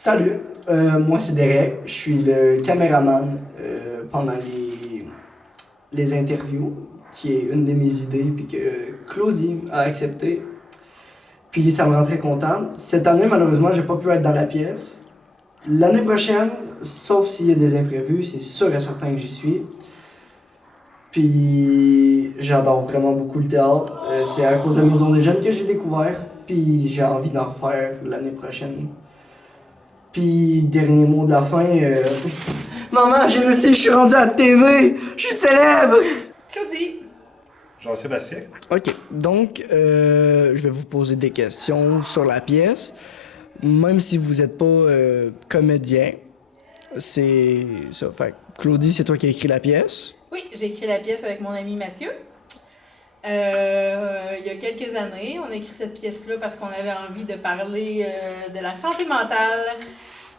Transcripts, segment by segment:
Salut, moi c'est Derek, je suis le caméraman pendant les interviews, qui est une de mes idées, puis que Claudie a accepté. Puis ça me rend très content. Cette année, malheureusement, j'ai pas pu être dans la pièce. L'année prochaine, sauf s'il y a des imprévus, c'est sûr et certain que j'y suis. Puis j'adore vraiment beaucoup le théâtre. C'est à cause de la Maison des Jeunes que j'ai découvert. Puis j'ai envie d'en refaire l'année prochaine. Puis dernier mot de la fin. Maman, j'ai réussi, je suis rendu à la TV! Je suis célèbre! Claudie. Jean-Sébastien. Ok, donc je vais vous poser des questions sur la pièce. Même si vous n'êtes pas comédien, c'est ça. Fait que Claudie, c'est toi qui as écrit la pièce. Oui, j'ai écrit la pièce avec mon ami Mathieu. Il y a quelques années, on a écrit cette pièce-là parce qu'on avait envie de parler de la santé mentale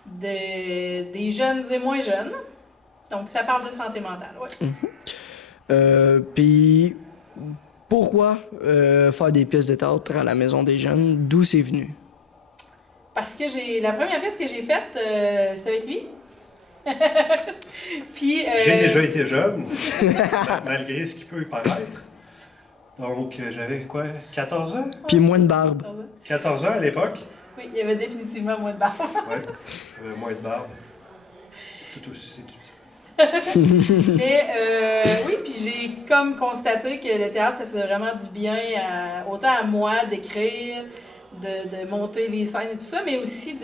des jeunes et moins jeunes. Donc, ça parle de santé mentale, oui. Puis, pourquoi faire des pièces de théâtre à la Maison des Jeunes? D'où c'est venu? Parce que la première pièce que j'ai faite, c'était avec lui. Puis, J'ai déjà été jeune, malgré ce qui peut y paraître. Donc, j'avais quoi, 14 ans? Puis moins de barbe. 14 ans à l'époque? Oui, il y avait définitivement moins de barbe. Oui, j'avais moins de barbe. Tout aussi. Mais oui, puis j'ai comme constaté que le théâtre, ça faisait vraiment du bien, autant à moi d'écrire, de monter les scènes et tout ça, mais aussi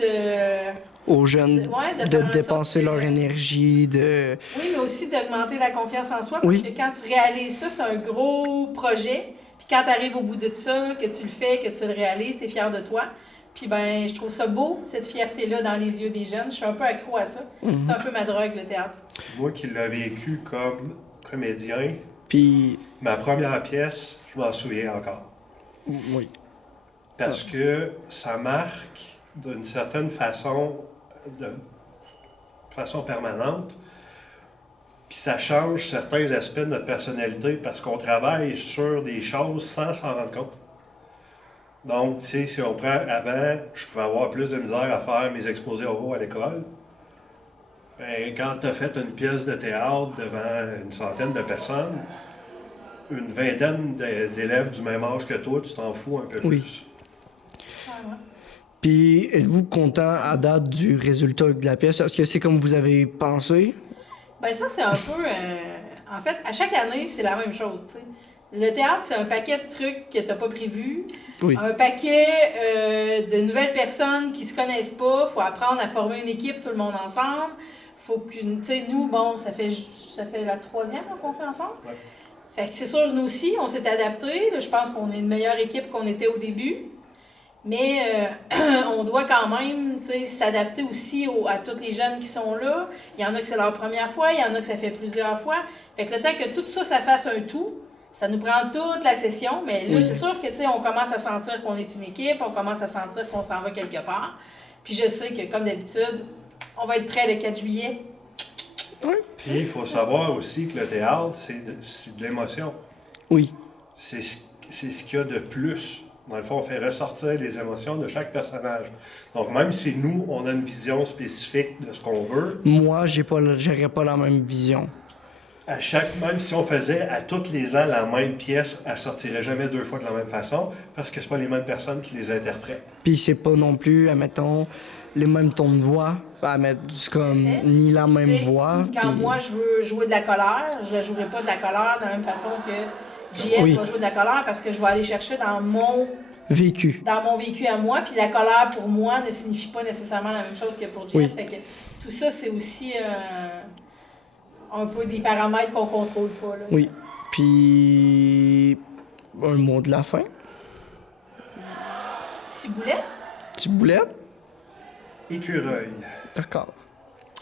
Aux jeunes de dépenser leur énergie. énergie, de... Oui, mais aussi d'augmenter la confiance en soi, parce Oui. que quand tu réalises ça, c'est un gros projet. Puis quand tu arrives au bout de ça, que tu le fais, que tu le réalises, tu es fier de toi. Puis ben, je trouve ça beau, cette fierté-là dans les yeux des jeunes. Je suis un peu accro à ça. C'est un peu ma drogue, le théâtre. Moi qui l'ai vécu comme comédien, Puis... ma première pièce, je m'en souviens encore. Oui. Parce que ça marque d'une certaine façon, de façon permanente, puis ça change certains aspects de notre personnalité parce qu'on travaille sur des choses sans s'en rendre compte. Donc, tu sais, si on prend avant, je pouvais avoir plus de misère à faire mes exposés oraux à l'école. Ben, quand tu as fait une pièce de théâtre devant une centaine de personnes, une vingtaine d'élèves du même âge que toi, tu t'en fous un peu Oui. plus. Puis, êtes-vous content à date du résultat de la pièce? Est-ce que c'est comme vous avez pensé? Ben ça, c'est un peu... en fait, à chaque année, c'est la même chose, tu sais. Le théâtre, c'est un paquet de trucs que tu n'as pas prévus. Oui. Un paquet de nouvelles personnes qui se connaissent pas. Il faut apprendre à former une équipe, tout le monde ensemble. Faut qu'une... Tu sais, nous, bon, ça fait la 3e qu'on fait ensemble. Ouais. Fait que c'est sûr, nous aussi, on s'est adaptés. Là, je pense qu'on est une meilleure équipe qu'on était au début. Mais on doit quand même s'adapter aussi à tous les jeunes qui sont là. Il y en a que c'est leur première fois, il y en a que ça fait plusieurs fois. Fait que le temps que tout ça, ça fasse un tout, ça nous prend toute la session. Mais là, Oui. c'est sûr que on commence à sentir qu'on est une équipe, on commence à sentir qu'on s'en va quelque part. Puis je sais que, comme d'habitude, on va être prêt le 4 juillet. Puis il faut savoir aussi que le théâtre, c'est de l'émotion. Oui. C'est ce qu'il y a de plus. Dans le fond, on fait ressortir les émotions de chaque personnage. Donc, même si nous, on a une vision spécifique de ce qu'on veut, Moi, j'aurais pas la même vision. même si on faisait à tous les ans la même pièce, elle sortirait jamais 2 fois de la même façon, parce que c'est pas les mêmes personnes qui les interprètent. Puis c'est pas non plus, admettons, les mêmes tons de voix. C'est comme Fait. ni la Puis, même tu sais, voix. Quand puis- moi, je veux jouer de la colère, je ne jouerai pas de la colère de la même façon que JS Oui. va jouer de la colère parce que je vais aller chercher dans mon Vécu. vécu à moi, puis la colère pour moi ne signifie pas nécessairement la même chose que pour JS. Oui. Fait que tout ça, c'est aussi un peu des paramètres qu'on contrôle pas. Là, Oui. Puis un mot de la fin. Ciboulette? Petite boulette. Écureuil. D'accord.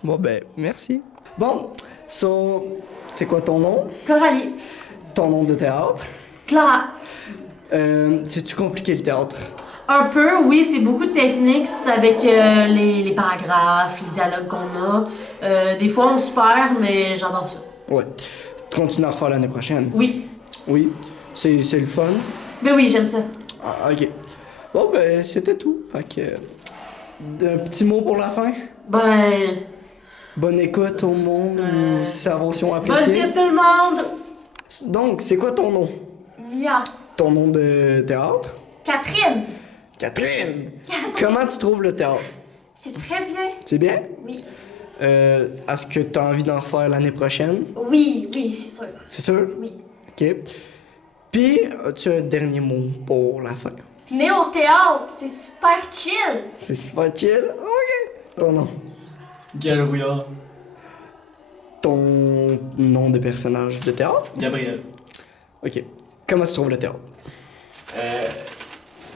Bon ben, merci. Bon, c'est quoi ton nom? Coralie. Ton nom de théâtre? Clara. C'est-tu compliqué le théâtre? Un peu, oui, c'est beaucoup de techniques avec les paragraphes, les dialogues qu'on a. Des fois, on se perd, mais j'adore ça. Ouais. Tu continues à refaire l'année prochaine? Oui. Oui. C'est le fun? Ben oui, j'aime ça. Ah, ok. Bon ben, c'était tout. Fait que... Un petit mot pour la fin? Ben, Bonne écoute au monde, ou savoir si on bonne apprécie. pièce tout le monde! Donc, c'est quoi ton nom? Mia. Ton nom de théâtre? Catherine. Catherine! Comment tu trouves le théâtre? C'est très bien. C'est bien? Oui. Est-ce que tu as envie d'en refaire l'année prochaine? Oui, c'est sûr. C'est sûr? Oui. OK. Puis, as-tu un dernier mot pour la fin? Venez au théâtre, c'est super chill. C'est super chill? OK. Ton nom? Gaël Rouillard. Ton nom de personnage de théâtre? Gabriel. OK. Comment tu trouves le théâtre?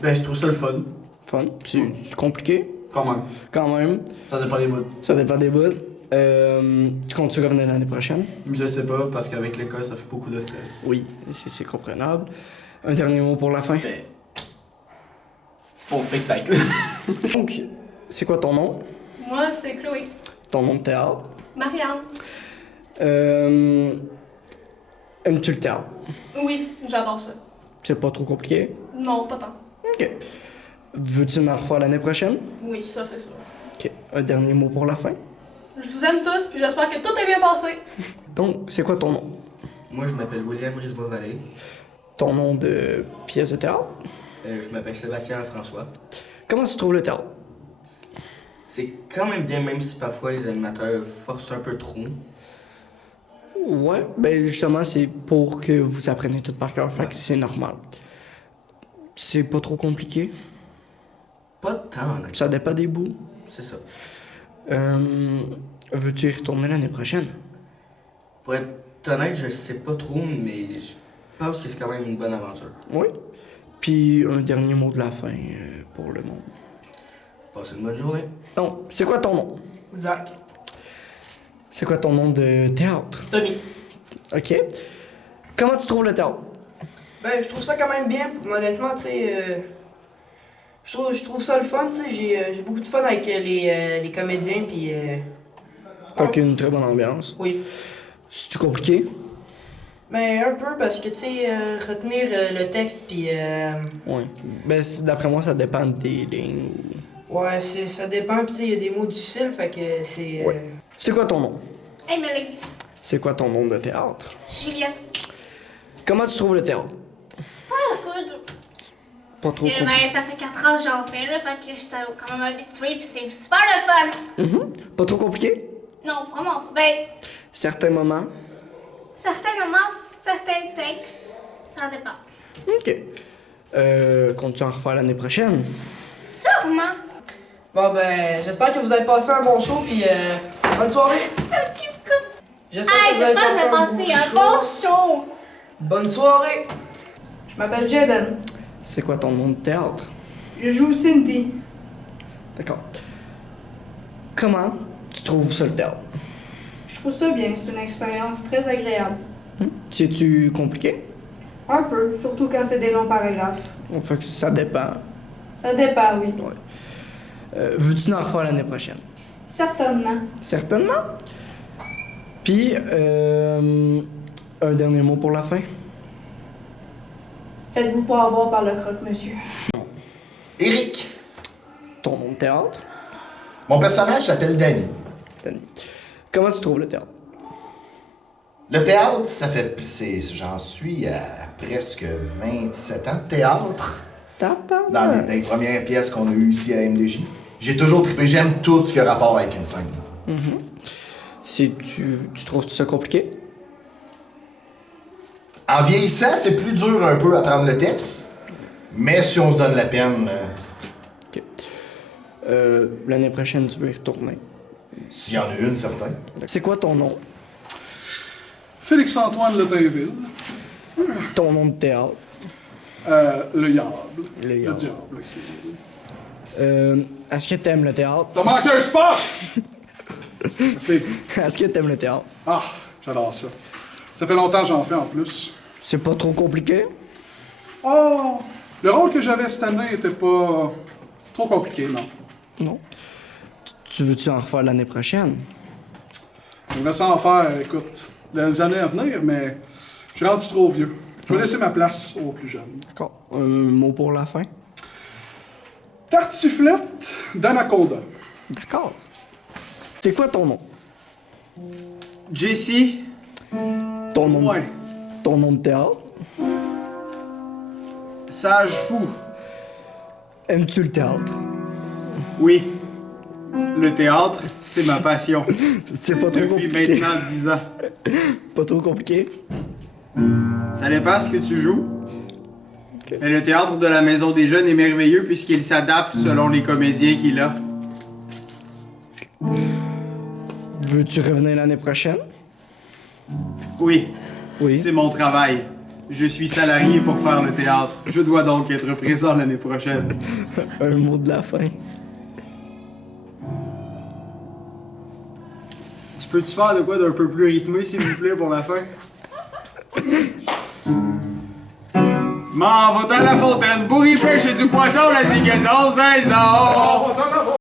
Ben, je trouve ça le fun. Fun? C'est compliqué? Quand même. Quand même. Ça dépend des bouts. Ça dépend des bouts. Tu comptes-tu revenir l'année prochaine? Je sais pas, parce qu'avec l'école, ça fait beaucoup de stress. Oui, c'est comprenable. Un dernier mot pour la fin? Ben. Pour le spectacle. Donc, c'est quoi ton nom? Moi, c'est Chloé. Ton nom de théâtre? Marianne. Aimes-tu le théâtre? Oui, j'adore ça. C'est pas trop compliqué? Non, pas tant. OK. Veux-tu en refaire l'année prochaine? Oui, ça, c'est sûr. OK. Un dernier mot pour la fin? Je vous aime tous, puis j'espère que tout est bien passé. Donc, c'est quoi ton nom? Moi, je m'appelle William Risbois-Vallée. Ton nom de pièce de théâtre? Je m'appelle Sébastien François. Comment tu trouves le théâtre? C'est quand même bien, même si parfois les animateurs forcent un peu trop. Ouais, ben justement, c'est pour que vous appreniez tout par cœur, fait que c'est normal. C'est pas trop compliqué, Pas tant, là. ça dépend des bouts. C'est ça. Veux-tu y retourner l'année prochaine? Pour être honnête, je sais pas trop, mais je pense que c'est quand même une bonne aventure. Oui. Puis un dernier mot de la fin pour le monde. Passez une bonne journée. Donc, c'est quoi ton nom? Zach. C'est quoi ton nom de théâtre? Tommy. OK. Comment tu trouves le théâtre? Ben, je trouve ça quand même bien, honnêtement, tu sais. Je trouve ça le fun, tu sais. J'ai beaucoup de fun avec les comédiens, puis. Fait qu'une très bonne ambiance. Oui. C'est-tu compliqué? Ben, un peu, parce que, tu sais, retenir le texte, puis. Oui. Ben, d'après moi, ça dépend des lignes. Ouais, ça dépend, puis, tu sais, il y a des mots difficiles, fait que c'est. Ouais. C'est quoi ton nom? Emily. C'est quoi ton nom de théâtre? Juliette. Comment tu trouves le théâtre? Super good. Pas Parce trop que compliqué. ben, ça fait 4 ans que j'en fais, là, fait que j'étais quand même habituée, puis c'est super le fun. Pas trop compliqué? Non, vraiment. Ben, Certains moments. certains moments, certains textes, ça dépend. OK. Comptes-tu en refaire l'année prochaine? Sûrement. Bon, ben, j'espère que vous avez passé un bon show, puis bonne soirée. J'espère Hey, que vous avez j'espère que vous avez passé passé un bon show. Bonne soirée. Je m'appelle Jaden. C'est quoi ton nom de théâtre? Je joue Cindy. D'accord. Comment tu trouves ça le théâtre? Je trouve ça bien, c'est une expérience très agréable. C'est-tu compliqué? Un peu, surtout quand c'est des longs paragraphes. Fait que ça dépend. Ça dépend, oui. Veux-tu en refaire l'année prochaine? Certainement. Certainement. Puis, un dernier mot pour la fin? Faites-vous pas avoir par le croque-monsieur. Éric. Ton nom de théâtre? Mon personnage s'appelle Danny. Danny. Comment tu trouves le théâtre? Le théâtre, j'en suis à presque 27 ans de théâtre. Dans les premières pièces qu'on a eues ici à MDJ. J'ai toujours trippé, j'aime tout ce qui a rapport avec une scène. Tu trouves ça compliqué? En vieillissant, c'est plus dur un peu à prendre le texte, mais si on se donne la peine, OK. L'année prochaine, tu veux y retourner. s'il y en a une, certain. C'est quoi ton nom? Félix-Antoine Lepinville, Ton nom de théâtre? le diable. Le Le diable. diable. Est-ce que t'aimes le théâtre? T'as manqué un spot! Merci. Est-ce que t'aimes le théâtre? Ah, j'adore ça. Ça fait longtemps que j'en fais en plus. C'est pas trop compliqué? Oh, le rôle que j'avais cette année était pas trop compliqué, non. Non. Tu veux-tu en refaire l'année prochaine? J'aimerais ça en faire, écoute, dans les années à venir, mais je suis rendu trop vieux. Je vais laisser ma place aux plus jeunes. D'accord. Un mot pour la fin? Tartiflette d'Anaconda. D'accord. C'est quoi ton nom? Jesse? Ton nom, Ouais. ton nom de théâtre? Sage fou. Aimes-tu le théâtre? Oui. Le théâtre, c'est ma passion. C'est pas trop Depuis compliqué. maintenant 10 ans. Pas trop compliqué? Ça dépend ce que tu joues. Mais le théâtre de la Maison des Jeunes est merveilleux puisqu'il s'adapte selon les comédiens qu'il a. Veux-tu revenir l'année prochaine? Oui, Oui. c'est mon travail. Je suis salarié pour faire le théâtre. Je dois donc être présent l'année prochaine. Un mot de la fin. Tu peux-tu faire de quoi d'un peu plus rythmé, s'il vous plaît, pour la fin? M'en va dans la fontaine pour y pêcher du poisson, la zigazon, saison!